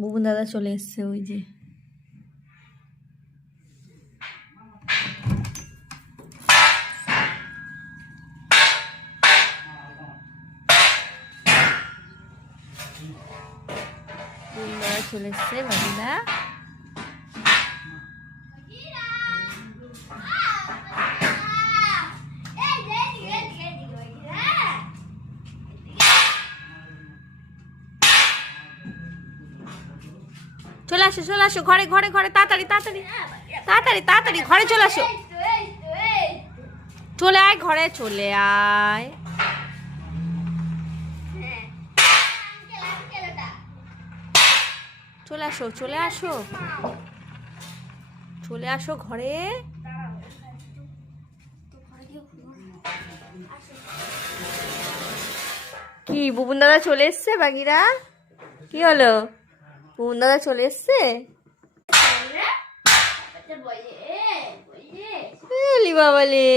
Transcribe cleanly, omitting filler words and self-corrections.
বুবুন দাদা চলে এসছে, ওই যে বুবুন দাদা চলে এসছে। বাকিরা চলে আসো, চলে আসো ঘরে, ঘরে ঘরে, তাড়াতাড়ি তাড়াতাড়ি তাড়াতাড়ি তাড়াতাড়ি ঘরে চলে আসো। চলে আয় ঘরে, চলে আয়। চলে আসো, চলে আসো, চলে আসো ঘরে। কি বুবুন দাদা চলে এসছে? বাকিরা কি হলো? বুবুন দাদা চলে এসছে? বাবালে